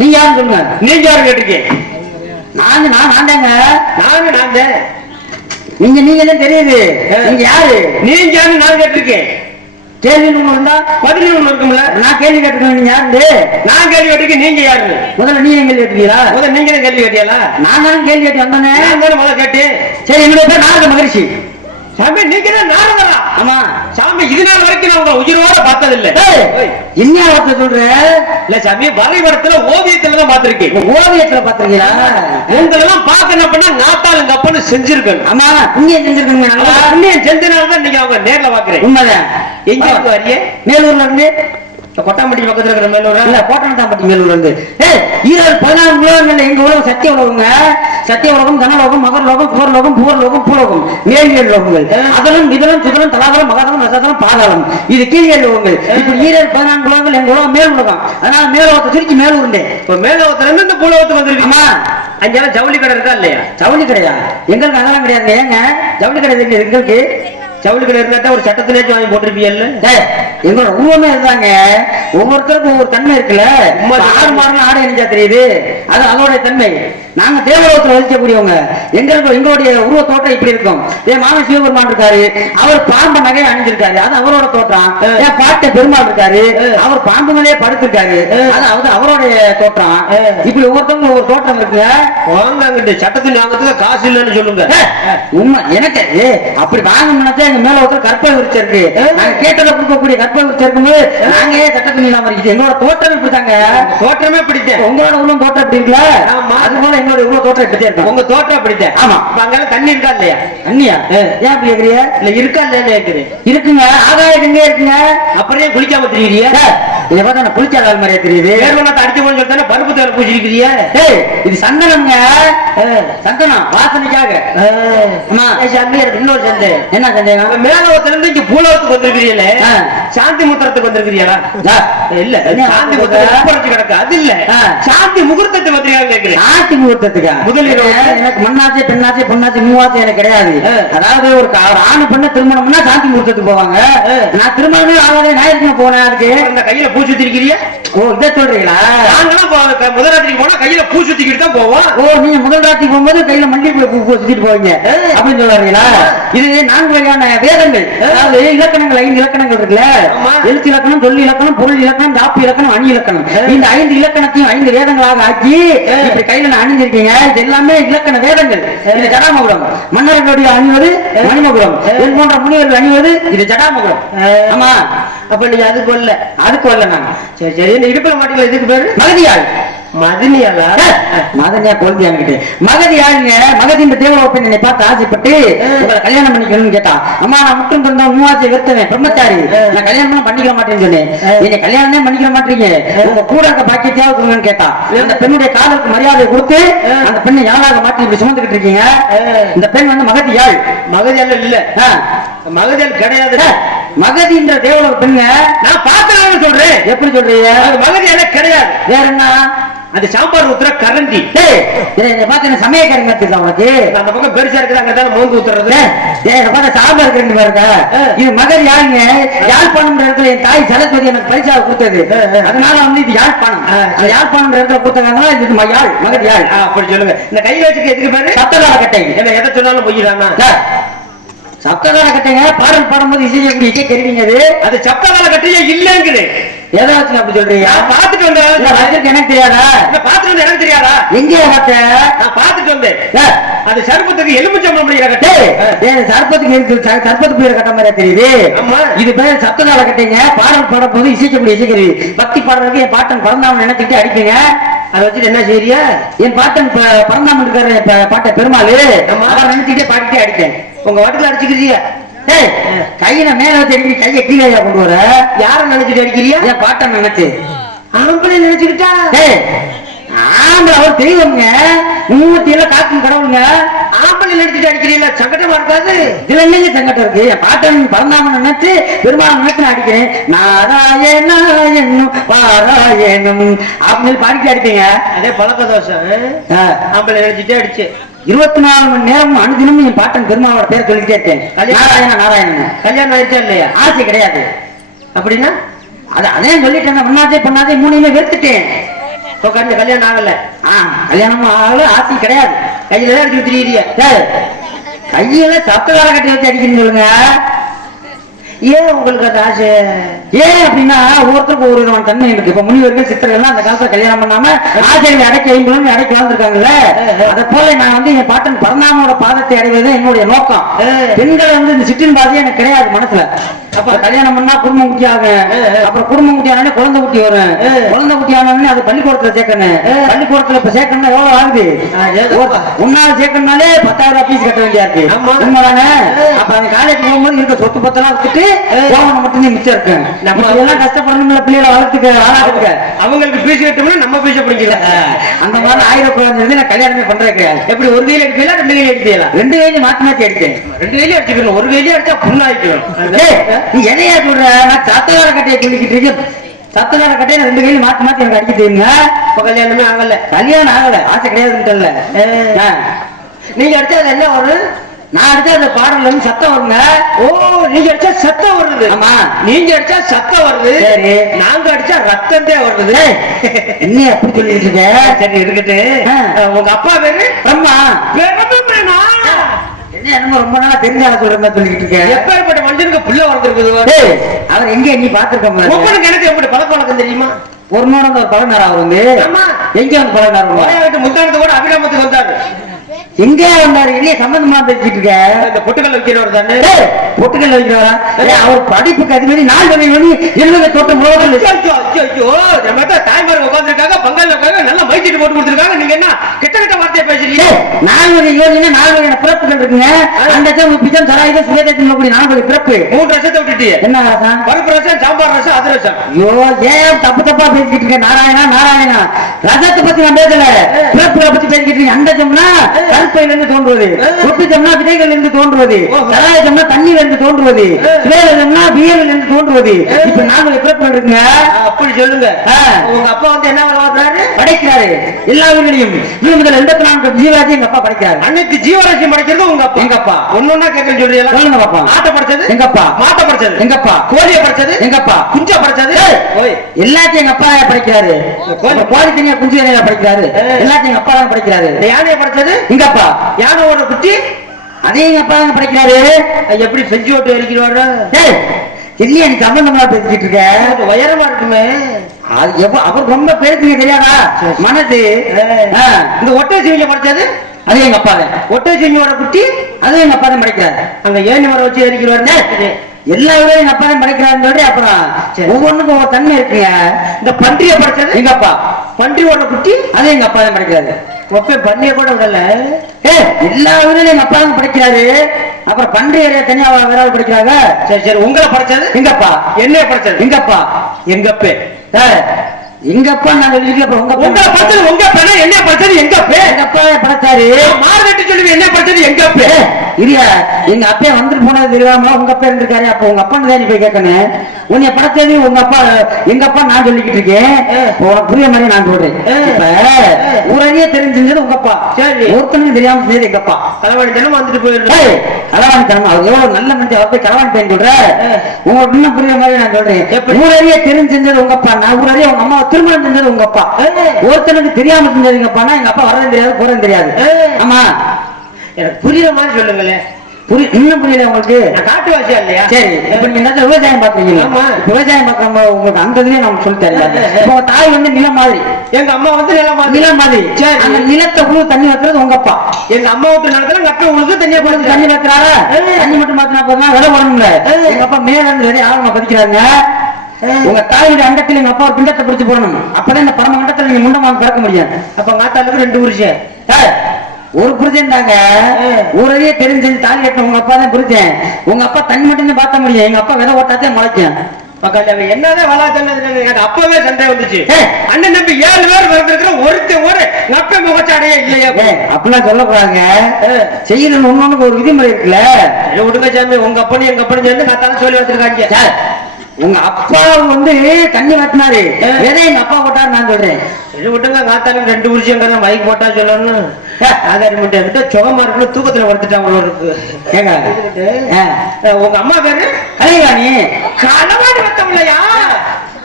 நீங்க யாரும் சொல்லுங்க. நீங்க யாரும் கேட்டிருக்கீங்க? நான் தாங்க. நீங்க தான் தெரியுது. நீங்க யாரு? நீங்க யாரு நான் கேட்டிருக்கேன். கேள்வி ஒண்ணு இருந்தா பதில் ஒண்ணு இருக்கும்ல. நான் கேள்வி கேட்டுக்கணும். நீங்க யாரு? நான் கேள்வி கேட்டிருக்கேன். நீங்க யாரு? முதல்ல நீங்க கேள்வி கேட்டீங்களா? முதல்ல நீங்க தான் கேள்வி கேட்டியலா? நான் தானே கேள்வி கேட்டு வந்தானே. நான் தானே முதல்ல கேட்டேன். சரி, என்னுடைய பேர் நாரத மகரிஷி. சாமி நீங்க தான் நாரதரா? ஆமா சாமி. இது நாள் வரைக்கும் நான் உங்களை உயிரோட பார்த்ததில்லை. என்ன வார்த்தை சொல்ற? இல்ல சாமி, வரைபடத்துல ஓவியத்துல தான் பார்த்திருக்கேன். ஓவியத்துல பாத்துருக்கீங்களா? உங்களெல்லாம் பார்க்கணும் அப்படின்னா நாத்தாளுங்க அப்பன்னு செஞ்சிருக்கணும். ஆமா, புண்ணியம் செஞ்சிருக்கீங்க. நல்லா புண்ணியம் செஞ்சனாலதான் நீங்க அவங்க நேர்ல பாக்குறேன். உண்மைதான். எங்க இருந்து வரிய? மேலூர்ல இருந்து. கொட்டாம்பட்டி பக்கத்துல இருக்கிற மேலூர் இல்ல, கோட்டாம்பட்டி மேலூர்ல இருந்து. ஈரோடு 14 உலகங்கள்ல எங்க உலகம் சத்திய உலகங்க. சத்திய உலகம், தனலோகம், மகர்லோகம், புகர்லோகம், பூர்லோகம், பூலோகம், மேல் லோகங்கள். அதலும் இதலும் சுதலும் தலாதலம் மகாதலம் ரசதலம் பாதாளம். இது கீழ் லோகங்கள். இப்படி ஈரோடு 14 உலகங்கள் எங்க உலகம் மேல் உலகம். அதனால மேலோகத்தை சுருக்கி மேலூர்ண்டே. இப்ப மேலோகத்துல இருந்து இந்த பூலோகத்துக்கு வந்துருக்கீங்க. அங்கெல்லாம் ஜவுளி கடை இருக்கா இல்லையா? ஜவுளி கடையா? எங்களுக்கு அதெல்லாம் கிடையாது. ஏங்க ஜவுளி கடை இருக்கு எங்களுக்கு? ஜவுளி கடை இருந்தா ஒரு சட்டத்திலேயே வாங்கி போட்டிருப்பீங்கல்ல. எங்களோட உருவமே இருந்தாங்க. ஒவ்வொருத்தருக்கும் ஒவ்வொரு தன்மை இருக்குல்ல. ஆடு மாறின ஆடை நினைச்சா தெரியுது. அது அதோடைய தன்மை. நாங்க தேவலோகத்துல வலிக்கக்கூடியவங்க. எங்களுடைய உருவ தோற்றம் இப்படி இருக்கும். என் மாமன் சிவபெருமான் இருக்காரு, அவர் பாம்பு நகையை அணிஞ்சிருக்காரு, அது அவரோட தோற்றம். என் பாட்ட பெருமாள் இருக்காரு, அவர் பாம்பு மேலேயே படுத்திருக்காரு, அது அவருடைய தோற்றம். இப்படி ஒவ்வொருத்தவங்க ஒவ்வொரு தோற்றம் இருக்குங்க. சட்டத்தின் ஞாபகத்துல காசு இல்லைன்னு சொல்லுங்க. உண்மை எனக்கு அப்படி வாங்கணும்னா எங்க மேல ஒருத்தர் கற்பை விரிச்சு இருக்கு. நாங்க கேட்டதை கொடுக்கக்கூடிய கற்பை விரிச்சு இருக்கும்போது நாங்க ஏன் சட்டத்தின் இல்லாம இருக்குது? எங்களோட தோற்றமே இப்படித்தாங்க. தோற்றமே பிடித்தேன். உங்களோட உள்ள தோற்றம் எப்படி இருக்குல்ல, அது போல எங்களோட உள்ள தோற்றம் இப்படித்தான் இருக்கும். உங்க தோற்றம் அப்படித்தான். ஆமா. அங்கெல்லாம் தண்ணி இருக்கா இல்லையா? தண்ணியா? ஏன் அப்படி கேக்குறீங்க? இல்ல இருக்கா இல்லையா கேக்குது. இருக்குங்க. ஆகாயம் எங்க இருக்குங்க? அப்புறம் ஏன் குளிக்காம தெரியுறியா? இதை பார்த்தா நான் குளிச்ச ஆள் மாதிரியே தெரியுது. அடிச்சு போய் சொல்லிட்டானே பருப்பு தேவை பூச்சிருக்கிறியா? இது சந்தனம்ங்க. சந்தனம் வாசனைக்காக. இன்னொரு சந்தேகம். என்ன சந்தேகம்? மேலோகத்துல இருந்து இங்க பூலோகத்துக்கு வந்திருக்கிறீங்களே, சாந்தி முத்திரத்துக்கு வந்திருக்கிறீங்களா? இல்ல, சாந்தி முத்திரம் கிடக்கு. அது இல்ல, சாந்தி முகூர்த்தத்துக்கு வந்திருக்காங்க கேட்கிறேன். சாந்தி முகூர்த்தத்துக்கா? முதலில் எனக்கு மண்ணாச்சு பெண்ணாச்சு பொண்ணாச்சு மூவாச்சு எனக்கு கிடையாது. அதாவது ஒரு ஆணு பண்ண திருமணம்னா சாந்தி முகூர்த்தத்துக்கு போவாங்க. நான் திருமணமே ஆகாதே நான் இருக்குங்க போனேன். அதுக்கு அந்த கையில பூ சுத்திருக்கிறியா? ஓ, இதை சொல்றீங்களா? நாங்களாம் முதல் ராத்திரிக்கு போனா கையில பூ சுத்திக்கிட்டு தான் போவோம். ஓ, நீங்க முதல் ராத்திரி போகும்போது கையில மல்லிகை பூ சுத்திட்டு போவீங்க அப்படின்னு சொல்றீங்களா? இது 4 வகையான வேதங்கள். அதாவது இலக்கணங்கள் 5 இலக்கணங்கள் இருக்குல்ல. எழுத்து இலக்கணம், சொல்லி இலக்கணம், பொருள் இலக்கணம், காப்பு இலக்கணம், அணி இலக்கணம். இந்த 5 இலக்கணத்தையும் 5 வேதங்களாக ஆக்கி இப்படி கையில அணிஞ்சிருக்கீங்க. இது எல்லாமே இலக்கண வேதங்கள். இது ஜடாமகுடம். மன்னர்களுடைய அணிவது மணிமகுடம். இது போன்ற முனிவர்கள் அணிவது இது ஜடாமகுடம். ஆமா. அப்ப நீங்க அதுக்கு வரல? அதுக்கு வரல நாங்க. சரி சரி. இந்த இடுப்புல மாட்டிக்கல. இதுக்கு பேரு மகதியாள். மதினியாளா? மதனியா குழந்தையாங்கிட்டு மகதியாளுங்க. மகதி இந்த தேவலோகத்தை என்னை பார்த்து ஆசைப்பட்டு உங்களை கல்யாணம் பண்ணிக்கணும்னு கேட்டா, அம்மா நான் மட்டும் பிறந்த மூவாச்சி வெறுத்தவன் பிரம்மச்சாரி, நான் கல்யாணம் பண்ணிக்க மாட்டேன்னு சொன்னேன். நீங்க கல்யாணமே பண்ணிக்க மாட்டீங்க, உங்க கூட இருக்க பாக்கியத்தையாவது கொடுங்கன்னு கேட்டா, அந்த பெண்ணுடைய காதலுக்கு மரியாதை கொடுத்து அந்த பெண்ணை யாராக மாட்டி இப்படி சுமந்துக்கிட்டு இருக்கீங்க. இந்த பெண் வந்து மகதியாள். மகதியாள் இல்ல, மகதியாள் கிடையாது. மகதின்ற தேவலோக பெண்ணு நான் பார்த்தேன்னு சொல்றேன். எப்படி சொல்றீங்க? மகதியால கிடையாது. வேற என்ன? அது சாம்பார் ஊத்துற கரண்டி. பார்த்து சமயக்காரங்க உனக்கு அந்த பக்கம் பெருசா இருக்கிறாங்க மோந்து ஊத்துறது. சாம்பார் கரண்டி பாருங்க. இது மகர் யாருங்க? யாழ்ப்பாணம் இடத்துல என் தாய் சரஸ்வதி எனக்கு பரிசாக கொடுத்தது. அதனால வந்து இது யாழ்ப்பாணம். யாழ்ப்பாணம் இடத்துல கொடுத்தாங்கன்னா இது யாழ், மகர் யாழ். அப்படி சொல்லுங்க. இந்த கை வச்சுக்க எதுக்கு பேரு? சப்தகால கட்டை. என்ன எதை சொன்னாலும் பொய்யிடானா? சப்தகால கட்டைங்க. பாடல் பாடும்போது இசை தெரிவிங்க. அது சப்தகால கட்டையே இல்லைங்குது. ஏதாச்சும் அப்படி சொல்றீங்க? பாத்துட்டு வந்தேன். எனக்கு தெரியாதா? பாத்துட்டு வந்து எனக்கு தெரியாதா? எங்கே பார்த்தேன்? நான் பாத்துட்டு வந்தேன். அது சர்பத்துக்கு எலுமிச்சம்பழம் முடிகிற கட்டை. சர்பத்துக்கு கட்ட மாதிரி தெரியுது. இது பேர் சப்தகால கட்டைங்க. பாடல் பாடும் போது இசைக்கக்கூடிய இசைக்கருவி. பக்தி பாடுறதுக்கு என் பாட்டன் பிறந்தாமன் நினைச்சிட்டு அடிப்பீங்க. அதை வச்சுட்டு என்ன செய்யறியா? என் பாட்டன் பிறந்தாமன் இருக்காரு பாட்ட பெருமாள், அவர் நினைச்சுட்டே பாடிட்டே அடிப்பேன். உங்க வாட்டுல அடிச்சுக்கிறியா? கையில மேல வச்சு அடிக்கி கையை கீழே கொண்டு வர. யார நினைச்சிட்டு அடிக்கிறியா? என் பாட்டன் நினைச்சு. ஆம்பளை நினைச்சுக்கிட்டா? ஆம்பளை அவர் தெய்வம்ங்க. 37 காக்கும் கடவுளுங்க. ஆம்பளை நினைச்சிட்டு அடிக்கிறீங்களா? சங்கடமா இருக்காது? இதுல என்னங்க சங்கடம் இருக்கு? என் பாட்டன் பரந்தாமன் நினைச்சு பெருமாள் நினைச்சு நான் அடிக்கிறேன். நாராயணா என்னும் பாராயணம் அப்படின்னு பாடிட்டு அடிப்பீங்க. அதே பழக்க தோஷம். ஆம்பளை நினைச்சிட்டே அடிச்சு 24 மணி நேரம் அனுதினமும் என் பாட்டன் பெருமாளோட பேர் சொல்லிக்கிட்டே இருக்கேன். நாராயண நாராயணன். கல்யாணம் ஆயிடுச்சா இல்லையா? ஆசை கிடையாது. அப்படின்னா அதே சொல்லிட்டேன். பொண்ணாதே பொண்ணாதே 3மே வெறுத்துட்டேன். கல்யாணம் ஆகல. கல்யாணமும் ஆகல, ஆசை கிடையாது. கையில தான் அடிச்சு திரியிறிய. கையில சத்தக்கார கட்டி வச்சு அடிக்கணும்னு சொல்லுங்க. ஏன் உங்களுக்கு அந்த ஆசை? ஏன் அப்படின்னா ஒவ்வொருத்தருக்கும் ஒரு விதமான தன்மை இருக்கு. இப்ப முனிவர்கள் சித்தர்கள் அந்த காலத்துல கல்யாணம் பண்ணாம ஆசைகளை அடக்கி ஐம்புலன் அடக்கி வாழ்ந்துருக்காங்கல்ல. அதை போல நான் வந்து என் பாட்டன் பரந்தாமோட பாதத்தை அடைவது என்னுடைய நோக்கம். பெண்கள் வந்து இந்த சிற்றின் பாதையே எனக்கு கிடையாது மனசுல. அப்ப கல்யாணம் பண்ணா குடும்பம் குட்டி ஆகும். அப்புறம் குடும்பம் குட்டி ஆனே குழந்தை குட்டி வரும். குழந்தை குட்டி ஆனே அது பள்ளிக்கூடத்துல சேர்க்கணும். பள்ளிக்கூடத்துல இப்ப சேர்க்கணும்னா எவ்வளவு ஆகுது? ஒன்னாவது சேர்க்கணும்னாலே 10,000 ஃபீஸ் கட்ட வேண்டியா இருக்கு. உண்மைதானே? அப்ப அந்த காலேஜ் போகும்போது இருக்க சொத்து பத்தெல்லாம் வச்சுட்டு போகணும் மட்டும்தான் மிச்சம் இருக்கு. நம்ம எல்லாம் கஷ்டப்படணும்ல பிள்ளைகளை வளர்த்துக்க ஆளாதுக்க. அவங்களுக்கு ஃபீஸ் கட்டணும்னா நம்ம ஃபீஸ் பிடிக்கல. அந்த மாதிரி 1000 குழந்தை நான் கல்யாணமே பண்றேன் கிடையாது. எப்படி ஒரு கையில எடுப்பீங்களா 2 கையில எடுப்பீங்களா? 2 கையில மாத்தி மாத்தி எடுத்தேன். 2 கையில அடிச்சுக்கணும். ஒரு கையில அடிச்சா புண்ணாயிக்கும். நீ எதையா சொல்ற? நான் சத்தகார கட்டையை சொல்லிக்கிட்டு இருக்கேன். சத்தகார கட்டையை 2 கையில மாத்தி மாத்தி எனக்கு அடிக்க தெரியுங்க. இப்ப கல்யாணமே ஆகல. கல்யாணம் ஆகல, ஆசை கிடையாதுன்னு. நீங்க அடிச்சா அது என்ன வரும்? நான் அடிச்சா அந்த பாடல்ல இருந்து சத்தம் வருங்க. ஓ, நீங்க அடிச்சா சத்தம் வருது. ஆமா, நீங்க அடிச்சா சத்தம் வருது. சரி, நாங்க அடிச்சா ரத்தம் தான் வருது. என்ன அப்படி சொல்லிட்டு இருக்க? சரி இருக்கட்டு. உங்க அப்பா பேரு பிரம்மா. பிரம்மனா? என்ன என்னமோ ரொம்ப நாளா தெரிஞ்சால சொல்றேன் சொல்லிட்டு இருக்கேன். எப்பேற்பட்ட மனுஷனுக்கு புள்ள வளர்ந்துருக்குது? அவர் எங்க நீ பாத்துருக்க? உங்களுக்கு எனக்கு எப்படி பழக்க வழக்கம் தெரியுமா? ஒரு நாள் ஒரு பழனார் அவர் வந்து எங்க வந்து பழனார் முந்தானத்தை கூட அபிராமத்துக்கு வந்தாரு. எங்க வந்தாரு? இல்லையே சம்பந்தமா பேசிட்டு இருக்க. இந்த பொட்டுக்கல் வைக்கிறவர் தானே? பொட்டுக்கல் வைக்கிறவரா? அவர் படிப்புக்கு அது மாதிரி 4 வரை மணி 70 தோட்டம் தாய்மார்கள் உட்காந்துருக்காங்க, பங்காளி உட்காந்து நல்லா மைச்சிட்டு போட்டு கொடுத்துருக்காங்க. நீங்க என்ன கிட்ட கிட்ட வார்த்தையை பேசுறீங்க? 4 வகை யோஜனை 4 வகையான பிறப்புகள் இருக்குங்க. பிச்சம் சராயுத சுவேதத்தின் 4 வகை பிறப்பு. 3 ரசத்தை விட்டுட்டு என்ன ரசம்? பருப்பு ரசம், சாம்பார் ரசம், அது ரசம். ஐயோ, ஏன் தப்பு தப்பா பேசிக்கிட்டு இருக்க? நாராயணா நாராயணா, ரசத்தை பத்தி நான் பேசல, பிறப்புகளை பத்தி பேசிக்கிட்டு இருக்கேன். அண்டஜம்னா கருப்பையில இருந்து தோன்றுவது, ஒட்டுஜம்னா விதைகள் இருந்து தோன்றுவது, சராயஜம்னா தண்ணீர் இருந்து தோன்றுவது, சுவேதம்னா வியலில் இருந்து தோன்றுவது. இப்ப 4 வகை பிறப்புகள் இருக்குங்க. அப்படி சொல்லுங்க. உங்க அப்பா வந்து என்ன வளர்க்கிறாரு? படைக்கிறாரு எல்லா உயிர்களையும். முதல் 84 ஜீவராசி எங்க அப்பா படைக்கிறாரு. அன்னைக்கு ஜீவராசி படைக்கிறது உங்க அப்பா. எங்க அப்பா ஒன்னொன்னா கேட்கறேன் சொல்றீங்களா? சொல்லுங்க பாப்பா. ஆட்டை படைச்சது எங்க அப்பா, மாட்டை படைச்சது எங்க அப்பா, கோழியை படைச்சது எங்க அப்பா, குஞ்சை படைச்சது எல்லாத்தையும் எங்க அப்பா படைக்கிறாரு. கோழி தனியா குஞ்சு தனியா படைக்கிறாரு. எல்லாத்தையும் எங்க அப்பா தான் படைக்கிறாரு. யானையை படைச்சது எங்க அப்பா, யானையோட குட்டி அதே எங்க அப்பா தான் படைக்கிறாரு. எப்படி செஞ்சு ஓட்டு வரைக்கிறாரு? இல்லையா நீ சம்பந்தமா பேசிக்கிட்டு இருக்க? உயரமா இருக்குமே. அது அவர் ரொம்ப பேசுங்க தெரியாதா? மனது இந்த ஒட்டை சிவிங்க படைச்சது அது எங்க அப்பா தான். ஒட்டை சிவிங்கோட குட்டி அது எங்க அப்பா தான் படைக்கிறாரு. அங்க ஏணி மரம் வச்சு எரிக்கிறாரு. எல்லா விதையும் எங்க அப்பா தான் படைக்கிறாருன்னு சொல்லி அப்புறம் ஒவ்வொன்றுக்கும் ஒவ்வொரு தன்மை இருக்குங்க. இந்த பன்றியை படைச்சது எங்க அப்பா, பன்றியோட குட்டி அது எங்க அப்பா தான் படைக்கிறாரு. ஒப்பே பண்ணிய கூட விடல. எல்லா விதையும் எங்க அப்பா தான் படைக்கிறாரு. அப்புறம் பன்றி தனியா வேற படிக்கிறாங்க. சரி சரி, உங்களை படைச்சது எங்கப்பா, என்ன படைச்சது எங்கப்பா, எங்கப்பே எங்கப்பா நான் உங்க படைச்சது உங்க பேனா, என்ன படைச்சது எங்கப்பே, எங்கப்பா படைச்சாரு. மார்கெட்டு சொல்லி என்ன படைச்சது எங்கப்பே. இல்லையா எங்க அப்பா வந்துட்டு போனது தெரியாம உங்க அப்பா இருந்திருக்காரு. அப்ப உங்க அப்பா தான் நீ போய் கேட்கணும். உன்னை படைச்சது உங்க அப்பா எங்க அப்பா நான் சொல்லிக்கிட்டு இருக்கேன். உனக்கு புரிய மாதிரி நான் சொல்றேன். இப்ப ஊரடியே தெரிஞ்சது உங்க அப்பா, ஒருத்தனுக்கு தெரியாம செஞ்சது எங்க அப்பா. களவாணி தனம் வந்துட்டு போயிருக்கு. களவாணி தனம் அது எவ்வளவு நல்ல மனுஷன். அவர் போய் களவாணி தனம் சொல்ற. உங்களுக்கு இன்னும் புரிய மாதிரி நான் சொல்றேன். ஊரடியே தெரிஞ்சு செஞ்சது உங்க அப்பா, நான் ஊரடியே உங்க அம்மா திருமணம் செஞ்சது உங்க அப்பா. ஒருத்தனுக்கு தெரியாம செஞ்சது எங்க அப்பானா எங்க அப்பா வரதும் தெரியாது போறதும் தெரியாது. ஆமா, எனக்கு புரியுற மாதிரி சொல்லுங்களேன். இன்னும் புரியல உங்களுக்கு? காட்டுவாசியா இல்லையா? சரி, இப்ப நீங்க விவசாயம் பாக்குறீங்களா? விவசாயம் பாக்குற உங்களுக்கு அந்த இதுலயே நான் சொல்லி தரல. இப்போ தாய் வந்து நிலம் மாதிரி, எங்க அம்மா வந்து நிலம் மாதிரி. அந்த நிலத்தை உழுது தண்ணி வைக்கிறது உங்க அப்பா. எங்க அம்மா விட்டு நிலத்துல எங்க அப்பா உழுது தண்ணியை போடுறது. தண்ணி வைக்கிறாரா? தண்ணி மட்டும் மாத்தினா போதுமா? விலை போடணும்ல. எங்க அப்பா மேல இருந்து ஆரம்ப பதிக்கிறாங்க. உங்க தாயோட அண்டத்தில் எங்க அப்பா ஒரு பிண்டத்தை பிடிச்சு போடணும். அப்பதான் இந்த பரம கண்டத்துல நீங்க முண்டமா பிறக்க முடியாது. அப்ப மாத்தாளுக்கு 2 புருஷன், ஒரு புருஷன் தாங்க. ஊரே தெரிஞ்சு தாலி கட்ட உங்க அப்பா தான் புரிச்சேன். உங்க அப்பா தண்ணி மட்டும் தான் பார்த்த முடியும். எங்க அப்பா விதை ஓட்டாத்தே முளைக்கும். என்னதான் எனக்கு அப்பவே சண்டை வந்துச்சு. அண்ணன் நம்பி 7 பேர் பிறந்திருக்கிற ஒருத்தன் ஒரு நப்ப முகச்சாடையே இல்லையா? அப்படிலாம் சொல்லக்கூடாதுங்க. செய்யணும் ஒன்னொன்னுக்கு ஒரு விதிமுறை இருக்குல்ல. விடுங்க சாமி, உங்க அப்பனு எங்க அப்பனு சேர்ந்து நான் தானே சொல்லி வச்சிருக்காங்க. உங்க அப்பா வந்து தண்ணி வட்டினாரு, விதை எங்க அப்பா போட்டாரு நான் சொல்றேன். விட்டுங்க, காத்தாலும் 2 விஷயம் மைக் போட்டா சொல்லணும். ஆதாரி சுகமா இருக்கு, தூக்கத்துல வளர்த்துட்டாங்க இருக்கு. ஏங்க உங்க அம்மா பேரு கலைவாணி. களவாணி வட்டம் இல்லையா?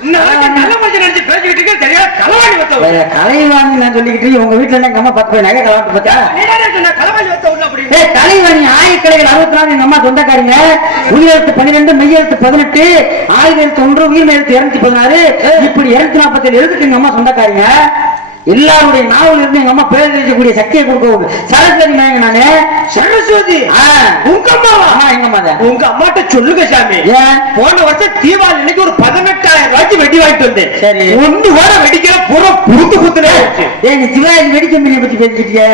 நல்ல மனுஷன் நினைச்சு பேசிக்கிட்டு இருக்க, சரியா களவாணி வத்த கலைவாணி நான் சொல்லிக்கிட்டு உங்க வீட்டுல எங்க அம்மா பத்து போய் நகை கலவாட்டு பார்த்தா களவாணி வத்த உள்ள அப்படி கலைவாணி ஆயக்கலைகள் 64 எங்க அம்மா சொந்தக்காரிங்க. உயிரெழுத்து 12 மெய்யெழுத்து 18 ஆயுதெழுத்து 1 உயிர் எழுத்து 216 இப்படி 247 எழுத்துக்கு எங்க அம்மா சொந்தக்காரிங்க. எல்லாருடைய நாவல் இருந்து எங்க அம்மா பேர் தெரிஞ்சக்கூடிய சக்தியை கொடுக்க சரஸ்வதி நாயங்க நானு. சரஸ்வதி உங்க அம்மாவா? எங்க அம்மா தான். உங்க அம்மாட்ட சொல்லுங்க சாமி. ஏன் போன வருஷம் தீபாவளி அன்னைக்கு ஒரு 18,000 ரூபாய்க்கு வெடி வாங்கிட்டு வந்தேன். சரி. ஒண்ணு கூட வெடிக்கிற பூரா புருத்து புத்துனே நீ சிவராஜ் வெடிக்க மீனை பத்தி பேசிக்கிட்டியா?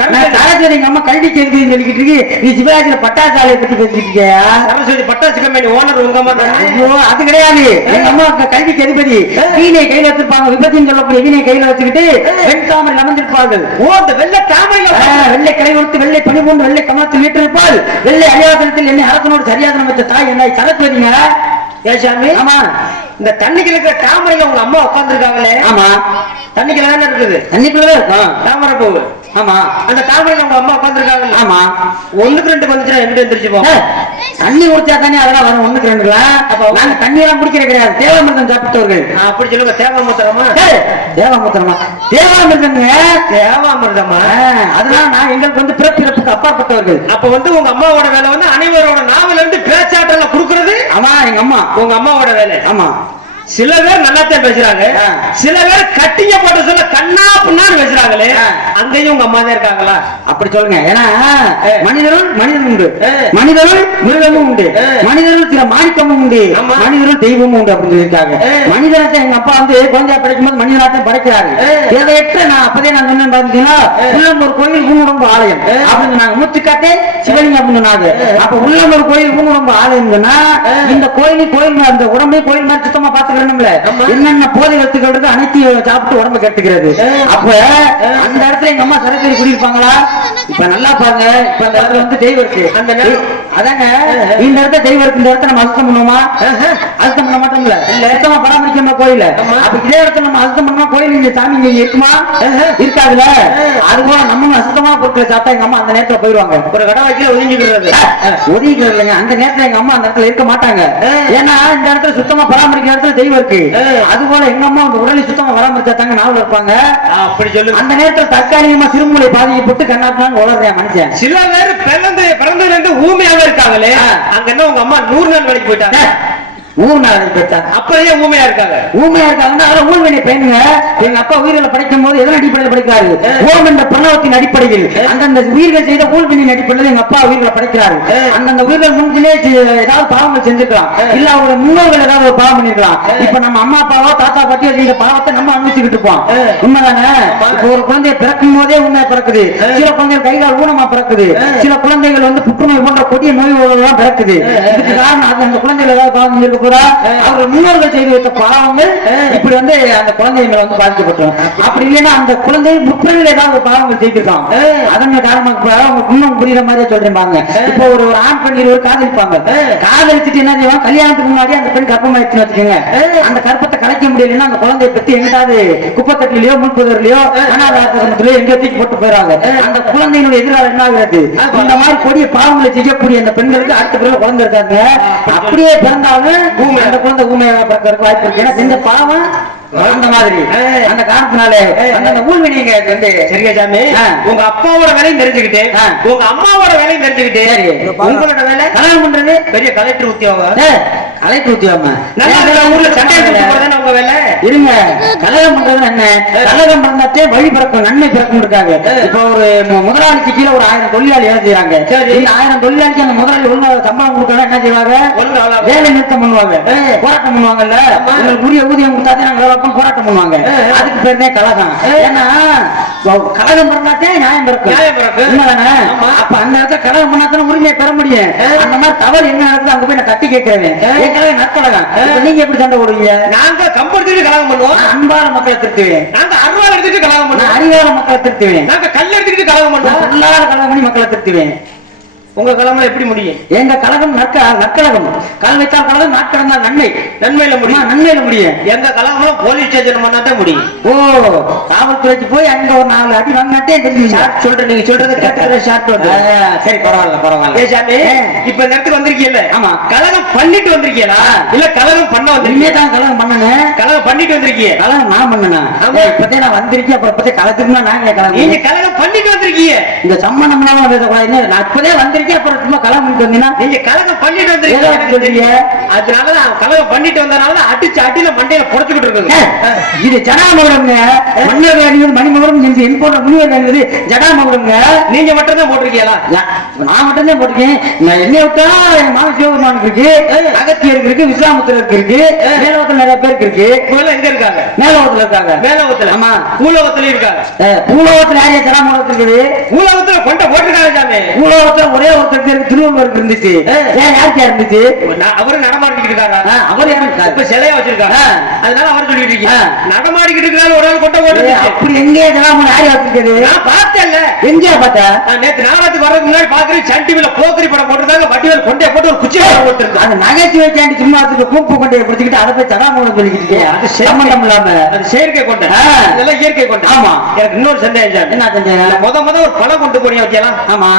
சரஸ்வதி எங்க அம்மா கல்வி கேள்வி சொல்லிக்கிட்டு இருக்கு, நீ சிவராஜ்ல பட்டாசாலையை பத்தி பேசிக்கிட்டு இருக்கியா? சரஸ்வதி பட்டாசு கம்பெனி ஓனர் உங்க அம்மா தான். ஐயோ அது கிடையாது. எங்க அம்மா கல்விக்கு அதிபதி. வீணை கையில வச்சிருப்பாங்க, விபத்துன்னு சொல்லக்கூடிய வீணை கையில வச்சுக்கிட்டு வெண்தாமரை அமர்ந்திருப்பார்கள். ஓ அந்த வெள்ளை தாமரையில வெள்ளை கலை கொடுத்து வெள்ளை பணி போன்று வெள்ளை கமலத்தில் வீட்டிருப்பாள். வெள்ளை அரியாசனத்தில் என்னை அரசனோடு சரியாதனம் வச்ச தாய் என்ன சரஸ்வதிங்க. ஏசாமி ஆமா இந்த தண்ணிக்கு இருக்கிற தாமரையில உங்க அம்மா உட்கார்ந்து இருக்காங்களே. ஆமா தண்ணிக்குள்ள தானே இருக்குது. தண்ணிக்குள்ளதான் இருக்கும் தாமரை பூவு. ஆமா அந்த தாமரையில உங்க அம்மா உட்கார்ந்து இருக்காங்க. ஆமா 1க்கு 2 வந்துச்சுன்னா எங்கிட்ட எந்திரிச்சு போங்க. தண்ணி குடிச்சா தானே அதெல்லாம் வரும். 1க்கு 2 அப்ப நாங்க தண்ணி எல்லாம் குடிக்கிற கிடையாது. தேவாமிர்தம் சாப்பிட்டவர்கள். அப்படி சொல்லுங்க. தேவாமிர்தமா? தேவாமிர்தமா தேவாமிர்தங்க. தேவாமிர்தமா? அதெல்லாம் நான் எங்களுக்கு வந்து பிறப்பிறப்புக்கு அப்பாற்பட்டவர்கள். அப்ப வந்து உங்க அம்மாவோட வேலை வந்து அனைவரோட நாவல இருந்து பேச்சாற்றல குடுக்குறது. ஆமா எங்க அம்மா. உங்க அம்மாவோட வேலை. ஆமா சில பேர் நல்லாத்தான் பேசுறாங்க, சில பேர் கட்டிங்க போட்டு சொல்ல கண்ணா புண்ணான்னு பேசுறாங்களே. அங்கேயும் உங்க அம்மா தான் இருக்காங்களா? அப்படி சொல்லுங்க. ஏன்னா மனிதனுள் மனிதன் உண்டு, மனிதனுள் மிருகமும் உண்டு, மனிதனுள் சில மாணிக்கமும் உண்டு, மனிதனுள் தெய்வமும் உண்டு அப்படின்னு சொல்லியிருக்காங்க. மனிதனத்தை எங்க அப்பா வந்து குழந்தையா படைக்கும் போது மனிதனாத்தையும் படைக்கிறாரு. தேவையற்ற நான் அப்பதே நான் சொன்னேன் பாத்தீங்கன்னா உள்ளம் ஒரு கோயில் ஊனுடம்பு ஆலயம் அப்படின்னு சொன்னாங்க. மூச்சுக்காட்டே சிவலிங்கம் அப்படின்னு சொன்னாங்க. அப்ப உள்ளம் ஒரு கோயில் ஊனுடம்பு ஆலயம் சொன்னா இந்த கோயில் அந்த உடம்பை கோயில் மாதிரி சுத்தமா பாத்துக்க என்னென்ன போதை எடுத்துக்கிறது அனைத்தையும் சாப்பிட்டு உடம்பு கெடுத்துக்கிறது. அப்ப அந்த இடத்துல எங்க அம்மா சரஸ்வதி குடியிருப்பாங்களா? இப்ப நல்லா பாருங்க. இப்ப அந்த இடத்துல வந்து தெய்வம் இருக்கு. அந்த அதாங்க இந்த இடத்துல தெய்வம் இருக்கு. இந்த இடத்துல நம்ம அசுத்தம் பண்ணுவோமா? அசுத்தம் பண்ண மாட்டோம்ல. சுத்தமா பராமரிக்கணும் கோயில. அப்ப இதே இடத்துல நம்ம அசுத்தம் பண்ணா கோயில் இங்க சாமி இங்க இருக்குமா? இருக்காதுல. அதுபோல நம்ம அசுத்தமா பொருட்களை சாப்பிட்டா எங்க அம்மா அந்த நேரத்துல போயிடுவாங்க. ஒரு கடை வைக்கல ஒதுங்கிக்கிறது. ஒதுங்கிக்கிறது இல்லைங்க. அந்த நேரத்துல எங்க அம்மா அந்த இடத்துல இருக்க மாட்டாங்க. ஏன்னா இந்த இடத்துல சுத்தமா பராமரிக்கிற இடத்துல தெய்வம் இருக்கு. அது போல எங்க அம்மா அந்த உடலை சுத்தமா பராமரிச்சா தாங்க நாவல் இருப்பாங்க. அப்படி சொல்லு. அந்த நேரத்தில் தற்காலிகமா சிறுமூளை பாதிக்கப்பட்டு கண்ணாட்டினான்னு வளர்றேன் மனுஷன். சில பேர் பிறந்ததுல இருந்து ஊமையாவே இருக்காங்களே. அங்க என்ன உங்க அம்மா 100 நாள் வேலைக்கு போயிட்டாங்க. 100 நாள் வேலைக்கு போயிட்டாங்க. அப்பயே ஊமையா இருக்காங்க. ஊமையா இருக்காங்கன்னா அதெல்லாம் ஊழ்வினை பயனுங்க. எங்க அப்பா உயிர்களை படைக்கும் போது எதன் அடிப்படையில் படைக்கிறாரு? ஓம் என்ற பிரணவத்தின் அடிப்படையில் அந்தந்த உயிர்கள் செய்த ஊழ்வினின் அடிப்படையில் எங்க அப்பா உயிர்களை படைக்கிறாரு. அந்தந்த உயிர்கள் முன்பிலே ஏதாவது பாவங்கள் செஞ்சிருக்கலாம், இல்ல அவரோட முன்னோர்கள் ஏதாவது ஒரு பாவம் பண்ணிருக்கலாம். இப்ப நம்ம அம்மா அப்பாவோ தாத்தா பாட்டியோ செய்த பாவத்தை நம்ம அனுபவிச்சுக்கிட்டு இருப்போம். உண்மைதானே? இப்ப ஒரு குழந்தைய பிறக்கும் போதே உண்மை பிறக்குது. சில குழந்தைகள் கைகால் ஊனமா பிறக்குது. சில குழந்தைகள் வந்து புற்றுநோய் போன்ற கொடிய நோய்களெல்லாம் பிறக்குது. இதுக்கு காரணம் அந்த குழந்தைகள் ஏதாவது பாவம் இருக்க போதா? அவர்கள் முன்னோர்கள் செய்து வைத்த பாவங்கள் இப்படி வந்து அந்த குழந்தைகளை வந்து பாதிக்கப்பட்டோம். அப்படி இல்லைன்னா அந்த குழந்தை முற்பிறவில ஏதாவது பாவங்கள் செய்திருக்கான். அதன் காரணமாக அவங்க இன்னும் புரியுற மாதிரியே சொல்றாங்க. இப்போ ஒரு ஆண் பெண் இருவர் காதலிப்பாங்க. காதலிச்சுட்டு என்ன செய்வாங்க? கல்யாணத்துக்கு முன்னாடி அந்த பெண் கர்ப்பமாயிடுச்சுன்னு வச்சுக்கோங்க. அந்த கர்ப்பத்தை கலைக்க முடியலன்னா அந்த குழந்தையை பத்தி எங்கிட்டாவது குப்பத்தட்டிலையோ முன்புதர்லயோ அனாதாரத்திலயோ எங்கேயோ தூக்கி போட்டு போயிடுறாங்க. அந்த குழந்தையினுடைய எதிராக என்ன ஆகுறது? இந்த மாதிரி கொடிய பாவங்களை செய்யக்கூடிய அந்த பெண்களுக்கு அடுத்த பிறகு குழந்தை இருக்காங்க. அப்படியே பிறந்தாலும் அந்த குழந்தை ஊமையாக பிறக்கிறதுக்கு வாய்ப்பு இருக்கு. ஏன்னா செஞ்ச பாவம் அந்த மாதிரி. அந்த காரணத்தினாலே அந்த ஊழ்வினைங்க வந்து சரியா சாமி. உங்க அப்பாவோட வேலையும் தெரிஞ்சுக்கிட்டு உங்க அம்மாவோட வேலையும் தெரிஞ்சுக்கிட்டு உங்களோட வேலை கல்யாணம் பண்றது பெரிய கலெக்டர் உத்தியோகம். கலெக்டர் உத்தியோகம் ஊர்ல சண்டை போடுறதுன்னு உங்க வேலை இருங்க. கலகம் பண்றது என்ன? கலகம் பண்ணாத்தே வழி பிறக்கும், நன்மை பிறக்கும் இருக்காங்க. இப்போ ஒரு முதலாளிக்கு கீழே ஒரு 1000 தொழிலாளி வேலை செய்யறாங்க. இந்த 1000 தொழிலாளிக்கு அந்த முதலாளி ஒழுங்கா சம்பளம் கொடுக்கணும் என்ன செய்வாங்க? வேலை நிறுத்தம் பண்ணுவாங்க, போராட்டம் பண்ணுவாங்கல்ல. உங்களுக்கு உரிய ஊதியம் கொடுத்தாதே நாங்க போராட்டம் பண்ணுவாங்க. அதுக்கு பேருமே கலகம். ஏன்னா கலகம் பண்ணாத்தே நியாயம் பிறக்கும். அப்ப அந்த இடத்துல கலகம் பண்ணாத்தான உரிமையை பெற முடியும். அந்த மாதிரி தவறு என்ன நடக்குது அங்க போய் நான் தட்டி கேட்கிறேன். நற்கலகம். நீங்க எப்படி சண்டை போடுவீங்க? நாங்க கம்பெடுத்துட்டு கலகம் பண்ணுவோம். அன்பான மக்களை திருத்துவேன். நாங்க அருவாள் எடுத்துட்டு கலகம் பண்ணுவோம். அறிவான மக்களை திருத்துவேன். நாங்க கல் எடுத்துட்டு கலகம் பண்ணுவோம். எல்லாரும் கலகம் பண்ணி மக்களை திருத்துவேன். உங்க கலகம் எப்படி முடியும்? எங்க கலகம் நற்கலகம். கல் வைத்தால் கலகம், நாட்கடந்தா நன்மை. நன்மையில முடியும். நன்மையில முடியும். எங்க கலகம் போலீஸ் ஸ்டேஷன் பண்ணாதான் முடியும். ஓ காவல்துறைக்கு போய் அங்க ஒரு 4 அடி வாங்கினாட்டே தெரிஞ்சுங்க. சொல்றேன், நீங்க சொல்றத கேட்டுக்கிற ஷார்ட் வந்து. சரி பரவாயில்ல. ஏ சாமி, இப்ப இந்த இடத்துக்கு வந்திருக்கீல்ல? ஆமா. கலகம் பண்ணிட்டு வந்திருக்கீங்களா இல்ல கலகம் பண்ண வந்திருக்கீங்க? தான் கலகம் பண்ணனேன். கலகம் பண்ணிட்டு வந்திருக்கீங்க? கலகம் நான் பண்ணனா? இப்பதே நான் வந்திருக்கேன். அப்புறம் இப்பதே கலத்துக்குமா நாங்க கலகம்? நீங்க கலகம் பண்ணிட்டு வந்திருக்கீங்க. இந்த சம்மந்தம் இல்லாம பேசக்கூடாது. நான் இப்பதே வந்திருக்கேன். அப்புறம் சும்மா கலகம் பண்ணிட்டு வந்தீங்கன்னா நீங்க கலகம் பண்ணிட்டு வந்திருக்கீங்க. அதனாலதான் கலகம் பண்ணிட்டு வந்தனால அடிச்சு அடியில மண்டையில புடைச்சுக்கிட்டு இருக்குது. இது ஜடாமகுடம்ங்க. மன்னர் அணிவது மணிமகுடம் என்று என் போன்ற முனிவர் அணிவது ஜடாமகுடம்ங்க. நீங்க மட்டும் தான் போட்டிருக்கீங்களா? நான் மட்டும் தான் போட்டிருக்கேன். நான் என்னை விட்டா என் மாமன் சிவபெருமானுக்கு இருக்கு, அகத்தியருக்கு இருக்கு, விஸ்வாமுத்திரருக்கு இருக்கு, மேலோகத்துல நிறைய பேருக்கு இருக்கு. எங்க இருக்காங்க? மேலோகத்துல இருக்காங்க. மேலோகத்துல? ஆமா. பூலோகத்துல இருக்காங்க. பூலோகத்துல யாரையா ஜடாமகுடத்துல இருக்குது? பூலோகத்துல கொண்ட போட்டிருக்காங்க சாமி. பூலோகத்துல ஒரே ஒருத்தர் திருவள்ளுவருக்கு இருந்துச்சு. ஏன் யாருக்கு இருந்துச்சு? அவரு நடமாடிக்கிட்டு இருக்காரா? அவர் யாரு? இப்ப சிலையா வச்சிருக்காங்க. அதனால அவர் சொல்லிட்டு இருக்கீங்க நடமாடிக்கிட்டு இருக்காரு. ஒரு ஆள் கொண்ட போட்டு அப்படி எங்கே ஜடாமகுடம் யாரு வச்சிருக்கிறது? நான் பார்த்தேன்ல. எங்கேயா பார்த்தா? நேத்து நாடகத்துக்கு வரதுக்கு முன்னாடி பாக்குறேன். சண்டிவில போக்கரி படம் போட்டுருந்தாங்க. வட்டிவேல் கொண்டே போட்டு ஒரு குச்சியை போட்டுருந்தாங்க. அந்த நகைச்சுவை கேண்டி சும்மா கூப்பு கொண்டையை பிடிச்சிக்கிட்டு அதை போய் ஜடாமகுடம் சொல்லிக்கிட்டு அது சம்பந்தம் இல்லாம அது செயற்கை கொண்ட, இதெல்லாம் இயற்கை கொண்ட. ஆமா. எனக்கு இன்னொரு சந்தேகம். என்ன சந்தேகம்? முத ஒரு பழம் கொண்டு போனியா வைக்கலாம்? ஆமா.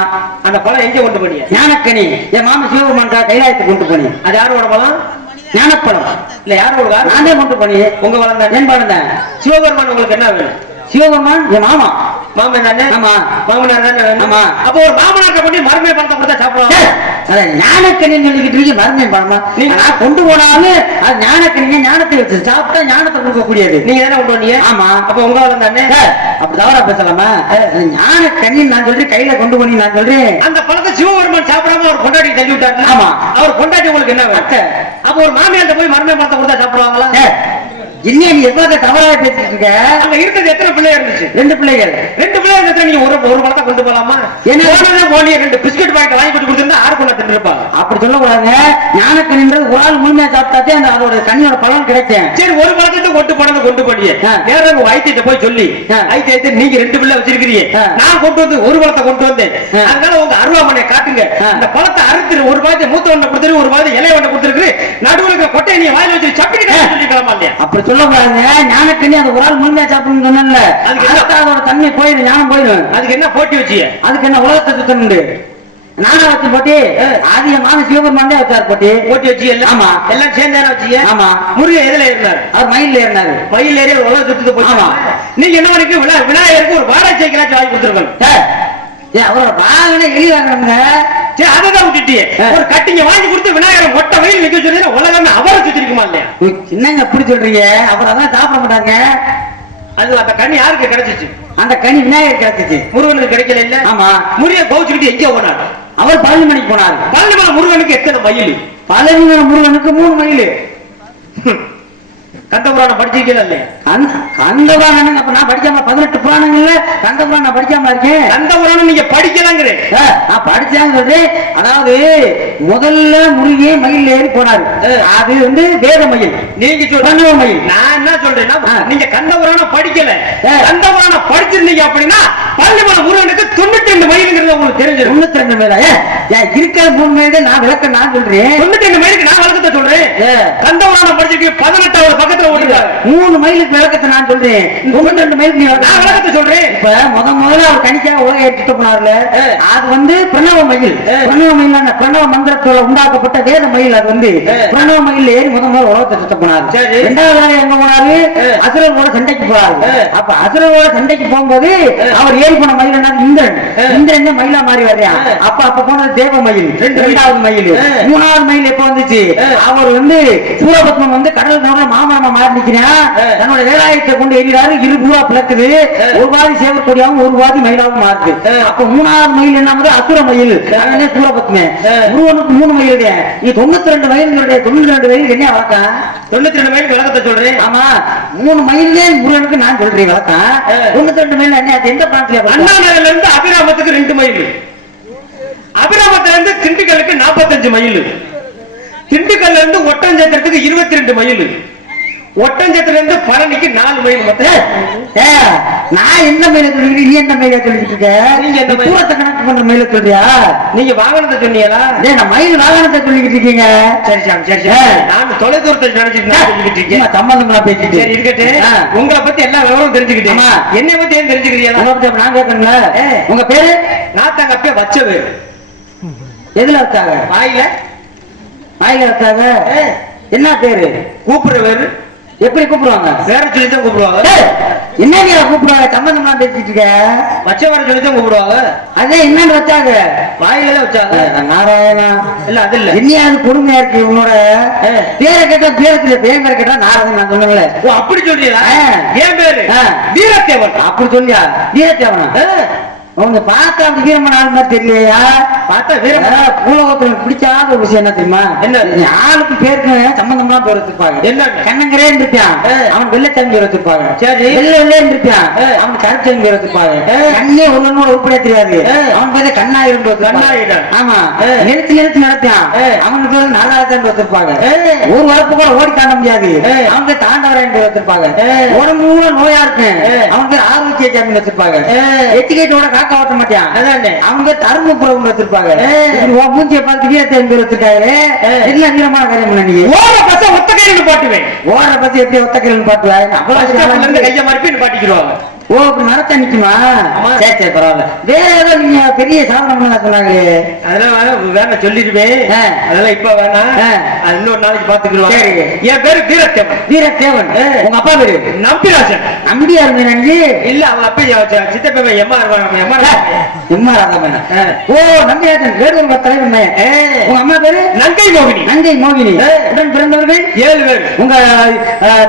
அந்த பழம் எங்க கொண்டு போனியா? ஞானக்கனி. என் மாமன் சிவபெருமான் கைலாயத்துக்கு கொண்டு போனி. அது யாரோட பழம்? ஞானப்பழம். இல்ல யாரோட? நானே கொண்டு போனி. உங்க பழம் தான். என் பழம் தான். சிவபெருமான் உங்களுக்கு என்ன வேணும்? சிவபெருமான் என் மாமா. மாமன் தானே? ஆமா. மாமனார் தானே? ஆமா. அப்போ ஒரு மாமனார்ட்ட கொண்டு மருமை பழத்தை கொடுத்தா சாப்பிடுவாங்க. அத ஞானக்கனி சொல்லிக்கிட்டு இருக்கீங்க. மருமை பழமா? நீங்க நான் கொண்டு போனாலும் அது ஞானக்கனிங்க. ஞானத்தை வச்சு சாப்பிட்டா ஞானத்தை கொடுக்க கூடியது. நீங்க தானே கொண்டு வந்தீங்க? ஆமா. அப்ப உங்க பழம் தானே? அப்படி தவறா பேசலாமா? ஞானக்கனி நான் சொல்றேன். கையில கொண்டு போனி நான் சொல்றேன். அந்த பழத்தை சிவபெருமான் சாப்பிடாம அவர் கொண்டாடி தள்ளி விட்டாரு. ஆமா. அவர் கொண்டாடி உங்களுக்கு என்ன வேணும்? அப்ப ஒரு மாமியார்ட்ட போய் மருமை பழத்தை கொடுத்தா சாப்பிடுவாங்களா? என்ன நீ எப்ப தவறாக பேசிட்டு இருக்க? அங்க இருக்கிறது எத்தனை பிள்ளைகள் இருந்துச்சு? 2 பிள்ளைகள். 2 பிள்ளைகள் இருந்தா நீங்க ஒரு பழத்தை கொண்டு போலாமா? என்ன போனி 2 பிஸ்கட் பாக்கெட் வாங்கி போட்டு கொடுத்திருந்தா ஆறு கொண்டா தின்னு இருப்பாங்க. அப்படி சொல்ல கூடாதுங்க. ஞானக்கனின்றது ஒரு ஆள் முழுமையா சாப்பிட்டாதே அந்த அதோட கனியோட பலன் கிடைக்கும். சரி, ஒரு பழத்தை கொண்டு போனது கொண்டு போனியே. நேரம் உங்க வைத்தியத்தை போய் சொல்லி வைத்தியத்தை நீங்க 2 பிள்ளை வச்சிருக்கிறீங்க. நான் கொண்டு வந்து ஒரு பழத்தை கொண்டு வந்தேன். அதனால உங்க அருவாமனையை காட்டுங்க. அந்த பழத்தை அறுத்து ஒரு பாதி மூத்த ஒண்ணை கொடுத்துரு, ஒரு பாதி இலை ஒண்ணை கொடுத்துருக்கு. நடுவுல கொட்டையை நீ வாயில வச்சு சப்பிட்டு சொல்லிக்கலாமா இல்லையா? அப்படி சொல்ல கூடாதுங்க. ஞானக்கனி அது ஒரு ஆள் முழுமையா சாப்பிடணும்னு சொன்னல. அதுக்கு அதோட தன்மை போயிடும், ஞானம் போயிடும். அதுக்கு என்ன போட்டி வச்சிய? அதுக்கு என்ன உலகத்தை சுத்தம் நானா வச்சு போட்டி? ஆதியமான சிவபெருமான் வச்சார் போட்டி. போட்டி வச்சு எல்லாம்? ஆமா. எல்லாம் சேர்ந்தான வச்சிய? ஆமா. முருகன் எதுல ஏறினார்? அவர் மயில்ல ஏறினாரு. மயில் ஏறி உலக சுத்தத்தை போச்சு. ஆமா. நீங்க என்ன பண்ணிக்கு விநாயகருக்கு ஒரு வாடகை சைக்கிளாச்சும் வாங்கி கொடுத்துருக்கணும். அவரோட வாங்கின எலி வாங்கணுங்க. சரி, அதான் விட்டுட்டியே. ஒரு கட்டிங்க வாங்கி கொடுத்து விநாயகர் மொட்டை வெயில் நிக்க சொல்லி உலகமே அவரை சுத்திருக்குமா இல்லையா? என்னங்க அப்படி சொல்றீங்க? அவர் அதான் சாப்பிட மாட்டாங்க. அது அந்த கனி யாருக்கு கிடைச்சிச்சு? அந்த கனி விநாயகர் கிடைச்சிச்சு, முருகனுக்கு கிடைக்கல இல்ல? ஆமா. முருகன் கோவிச்சுக்கிட்டு எங்க போனார்? அவர் பழனிமலைக்கு போனார். பழனிமலை முருகனுக்கு எத்தனை மயில்? பழனிமலை முருகனுக்கு 3 மயில். கந்தபுராணம் படிச்சிருக்கீங்களா இல்லையா? கந்தபுராணம் அப்ப நான் படிக்காம 18 புராணங்கள்ல கந்தபுராணம் படிக்காம இருக்கேன். கந்தபுராணம் நீங்க படிக்கலாங்கிறேன். நான் படிச்சாங்க சொல்றேன். அதாவது முதல்ல முருகே மயில் ஏறி போனாரு. அது வந்து வேத மயில். நீங்க சொல்ற மயில். நான் என்ன சொல்றேன்னா, நீங்க கந்தபுராணம் படிக்கல. கந்தபுராணம் படிச்சிருந்தீங்க அப்படின்னா பழனிமலை முருகனுக்கு 92 மயிலுங்கிறது உங்களுக்கு தெரிஞ்சு. 92 மயிலா? இருக்கிற 3 மயில் நான் விளக்க நான் சொல்றேன். 92 மயிலுக்கு நான் விளக்கத்தை சொல்றேன். கந்தபுராணம் படிச்சிருக்கீங்க 18வது பக்கத்துல 3 மயிலுக்கு விளக்கத்தை நான் சொல்றேன். 92 மயிலுக்கு நான் விளக்கத்தை சொல்றேன். இப்ப முதல்ல அவர் கணிக்காக உலக ஏற்றிட்டு போனார்ல, அது வந்து பிரணவ மயில். பிரணவ மயில் பிரணவ மந்திரத்தோட உண்டாக்கப்பட்ட வேத மயில். அது வந்து பிரணவ மயில் ஏறி முதல்ல உலகத்தை சுத்த போனார். 2வது எங்க போனாரு? அசுரர்களோட சண்டைக்கு போறாரு. அப்ப அசுரர்களோட சண்டைக்கு போகும்போது அவர் ஏறி போன மயில் என்ன? இந்திரன். இந்திரன் மயிலா மாறி வர்றான். அப்ப போனது தேவ மயில். 2வது மயில். 3வது மயில் எப்ப வந்துச்சு? அவர் வந்து சூரபத்மன் வந்து கடல் நோட மாமரமா மாறி நிக்கிறான். தன்னோட வேலாயத்தை கொண்டு எறிகிறாரு. இருபூரா பிளக்குது. ஒரு பாதி சேவற்கொடியாவும் ஒரு பாதி மயிலாவும் மாறுது. அப்ப 3வது மயில் என்ன? அசுர மயில். சூரபத்மன். முருகனுக்கு 3 மயில். நீ 92 மயிலுடைய 92 மயிலுக்கு என்ன வழக்கம்? 92 மயிலுக்கு விளக்கத்தை சொல்றேன். ஆமா, 3 மயிலே முருகனுக்கு நான் சொல்றேன் விளக்கம். 92 மயில் என்ன? எந்த பிராந்தில? அண்ணா நகர்ல இருந்து அபிராமத்துக்கு 2 மயில். அபிராமத்துல இருந்து திண்டுக்கலுக்கு 45 மயில். திண்டுக்கல்ல இருந்து ஒட்டஞ்சத்திரத்துக்கு 22 மயில். ஒட்டஞ்சத்தில இருந்து பழனிக்கு 4 மயில். மொத்தம் நான் என்ன மேல சொல்லிக்கிட்டு நீ என்ன மேல சொல்லிக்கிட்டு இருக்க? நீங்க என்ன மயில? தூரத்தை கணக்கு பண்ற மேல சொல்றியா? நீங்க வாகனத்தை சொன்னீங்களா? டேய் நான் மயில் வாகனத்தை சொல்லிக்கிட்டு இருக்கீங்க. சரி சாமி சரி சரி. நான் தொலைதூரத்தை நினைச்சிட்டு சொல்லிக்கிட்டு இருக்கேன். சம்பந்தமா பேசிட்டு. சரி இருக்கட்டு. உங்களை பத்தி எல்லா விவரம் தெரிஞ்சுக்கிட்டேன். என்னை பத்தி ஏன் தெரிஞ்சுக்கிறீங்களா? நான் கேட்கணும்ல. உங்க பேரு? நான் தாங்க அப்பயே வச்சது. எதுல வச்சாங்க? வாயில வச்சாங்க. என்ன பேரு? கூப்பிடுற பேரு எப்படி கூப்பிடுவாங்க? வேற சொல்லித்தான் கூப்பிடுவாங்க. என்னங்க கூப்பிடுவாங்க? சம்பந்தமா பேசிட்டு இருக்க. வச்ச வர சொல்லித்தான் கூப்பிடுவாங்க. அதே என்னன்னு வச்சாங்க? வாயில தான் வச்சாங்க. நாராயணா இல்ல அது இல்ல. என்னையாவது கொடுமையா இருக்கு உன்னோட பேரை கேட்டா பேரத்துல பேர் பேரை கேட்டா நாரதன் நான் சொன்னேன்ல. ஓ அப்படி சொல்றீங்களா? ஏன் பேரு வீரத்தேவன். அப்படி சொல்லியா? வீரத்தேவனா? உங்க பார்த்தா அப்படி வீரமன் ஆள் மாதிரி தெரியலையா? பார்த்தா வீரமன் பூலோகத்துல பிடிச்சாத ஒரு விஷயம் என்ன தெரியுமா? என்ன ஆளுக்கு பேருக்கு சம்பந்தமா பேர் வச்சிருப்பாங்க. என்ன கண்ணங்கரேன்னு இருப்பான், அவன் வெள்ளச்சாமி பேர் வச்சிருப்பாங்க. சரி வெள்ள வெள்ளேன்னு இருப்பான், அவன் கருச்சாமி பேர் வச்சிருப்பாங்க. கண்ணே ஒண்ணு உருப்படியா தெரியாது, அவன் பேரு கண்ணாயிரம் வச்சிருப்பாங்க. ஆமா நிறுத்தி நிறுத்தி நடப்பான், அவனுக்கு பேரு நாராயணன் வச்சிருப்பாங்க. ஒரு வரப்பு கூட ஓடி தாண்ட முடியாது, அவன் பேர் தாண்டவராயன் பேர் வச்சிருப்பாங்க. உடம்பு நோயா இருக்கு, அவன் பேர் ஆரோக்கிய சாமி வச்சிருப்பாங்க. எட்டிகேட்டோட காக்க ஓட்ட மாட்டான், அவங்க தர்மபுரம் வச்சிருப்பாங்க. மூஞ்சிய பார்த்து வீரத்தை வச்சிருக்காரு. என்ன நீளமான காரியம் நீ ஓர பச ஒத்த கையில பாட்டுவேன். ஓர பச எப்படி ஒத்த கையில பாட்டுவேன்? அவ்வளவு கைய மறுப்பு பாட்டிக்கிடுவாங்க. ஓ அப்படி நடத்த நிக்குமா? சரி சரி பரவாயில்ல. வேற ஏதோ நீங்க பெரிய சாதனை பண்ண சொன்னாங்களே, அதெல்லாம் வேணா சொல்லிடுவேன். அதெல்லாம் இப்ப வேணாம், அது இன்னொரு நாளைக்கு பாத்துக்கிடுவாங்க. சரி என் பேரு வீரத்தேவன். வீரத்தேவன். உங்க அப்பா பேரு நம்பிராஜன். நம்பியா இருந்தேன் இல்ல அவங்க அப்பா சித்தப்பா எம்மா ராதமன். ஓ நம்பிராஜன் வேலூர் தலைவர். உங்க அம்மா பேரு நங்கை மோகினி. நங்கை மோகினி. உடன் பிறந்தவர்கள் 7 பேர். உங்க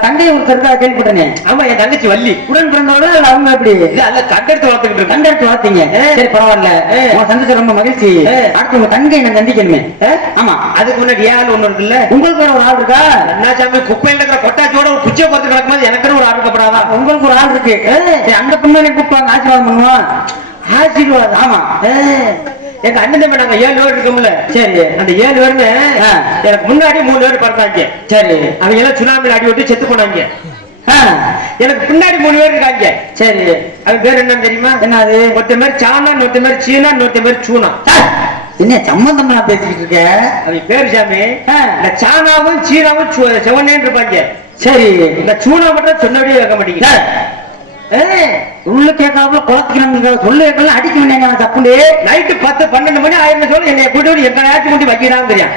தங்கை ஒருத்தர் கேள்விப்பட்டனே. ஆமா என் தங்கச்சி வள்ளி. உடன் பிறந்தவர்கள் அவங்க எப்படி? இல்ல கண்டெடுத்து வளர்த்துக்கிட்டு கண்டெடுத்து வளர்த்தீங்க. சரி பரவாயில்ல, உங்க சந்திச்ச ரொம்ப மகிழ்ச்சி. அடுத்து உங்க தங்கை நான் சந்திக்கணுமே. ஆமா அதுக்கு முன்னாடி ஏன் ஒண்ணு இருக்குல்ல, உங்களுக்கு ஒரு ஆள் இருக்கா? என்ன சாமி குப்பையில இருக்கிற கொட்டாச்சியோட ஒரு குச்சியை பார்த்து கிடக்கும்போது எனக்கு ஒரு ஆள் இருக்கப்படாதா? உங்களுக்கு ஒரு ஆள் இருக்கு, அந்த பின்னாடி கூப்பிடுவாங்க, ஆசீர்வாதம் பண்ணுவோம். ஆசீர்வாதம். ஆமா எங்க அண்ணன் தம்பி நாங்க 7 பேர் இருக்கோம்ல. சரி அந்த 7 பேருன்னு எனக்கு முன்னாடி 3 பேர் பிறந்தாங்க. சரி அவங்க எல்லாம் சுனாமில அடி விட்டு செத்து போனாங்க. எனக்கு பின்னாடி 3 பேர் இருக்காங்க. சரி அது பேர் என்னன்னு தெரியுமா? என்னது? ஒருத்த மாதிரி சானா, ஒருத்த மாதிரி சீனா, ஒருத்த மாதிரி சூனா. என்ன சம்பந்தம் பேசிக்கிட்டு இருக்க? அது பேர் சாமி. இந்த சானாவும் சீனாவும் செவனேன்னு இருப்பாங்க. சரி இந்த சூனா மட்டும் சொன்னபடியே கேட்க மாட்டேங்குது. உள்ள கேட்காம குளத்துக்கு சொல்லு கேட்கலாம் அடிக்க வேண்டிய தப்புண்டு. நைட்டு 10 12 மணி ஆயிரம் சொல்லி என்னை கூட்டி எங்க நேரத்துக்கு கொண்டு வைக்கிறாங்க தெரியும்.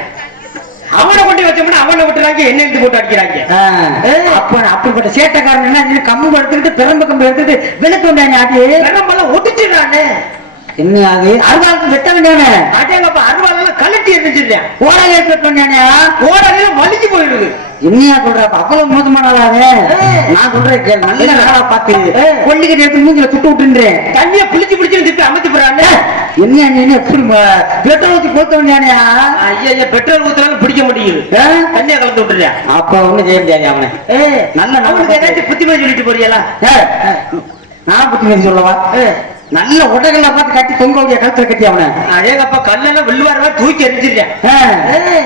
அவனை கொண்டு வச்சோம்னா அவனை விட்டுறாங்க, என்ன எடுத்து போட்டு அடிக்கிறாங்க. அப்படிப்பட்ட சேட்டைக்காரன் என்ன கம்பு எடுத்துக்கிட்டு பெரம்பு கம்பு எடுத்துட்டு விளக்கு வந்தாங்க. ஆட்டி பெரம்பெல்லாம் ஒட்டிச்சுடானே. என்ன அது அருவாளுக்கு வெட்ட வேண்டியானே. ஆட்டேங்கப்பா அருவாளெல்லாம் கலட்டி இருந்துச்சு. ஓடலை வெட்ட வேண்டியானே. ஓடலையும் வலிச்சு போயிடுது. என்னையா சொல்ற? அவ்வளவு மோசமானதாங்க. நான் சொல்றேன் நல்ல நாளா பார்த்து கொல்லிக்கிட்டு எடுத்து மூஞ்சில சுட்டு விட்டுன்றேன். தண்ணிய புளிச்சு புளிச்சு திட்டு அமைச்சு போறாங்க. என்ன நீ எப்படி பெட்ரோல் ஊத்தி போத்த வேண்டியானே? ஐயா பெட்ரோல் ஊத்துறாலும் பிடிக்க முடியுது, தண்ணியா கலந்து விட்டுறியா? அப்ப ஒண்ணு செய்ய முடியாது அவனை. நல்ல நம்மளுக்கு ஏதாச்சும் புத்திமதி சொல்லிட்டு போறியலா? நான் புத்திமதி சொல்லவா? நல்ல உடகல்ல பார்த்து கட்டி தொங்க வைக்க கழுத்துல கட்டி அவனை. ஏங்கப்பா கல்லெல்லாம் வெள்ளுவார தூக்கி எரிஞ்சிருக்கேன்.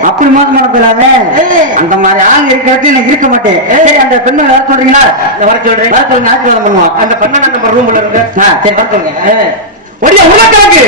அப்படி மோசமான போயிடாம அந்த மாதிரி ஆள் இருக்கிறது எனக்கு இருக்க மாட்டேன். சரி அந்த பெண்ணை வர சொல்றீங்களா? வர சொல்றேன். வர சொல்லுங்க, ஆசீர்வாதம் பண்ணுவோம். அந்த பெண்ணை நம்ம ரூம்ல இருக்கு. சரி வர சொல்லுங்க. ஒடியா உள்ள கிழக்கு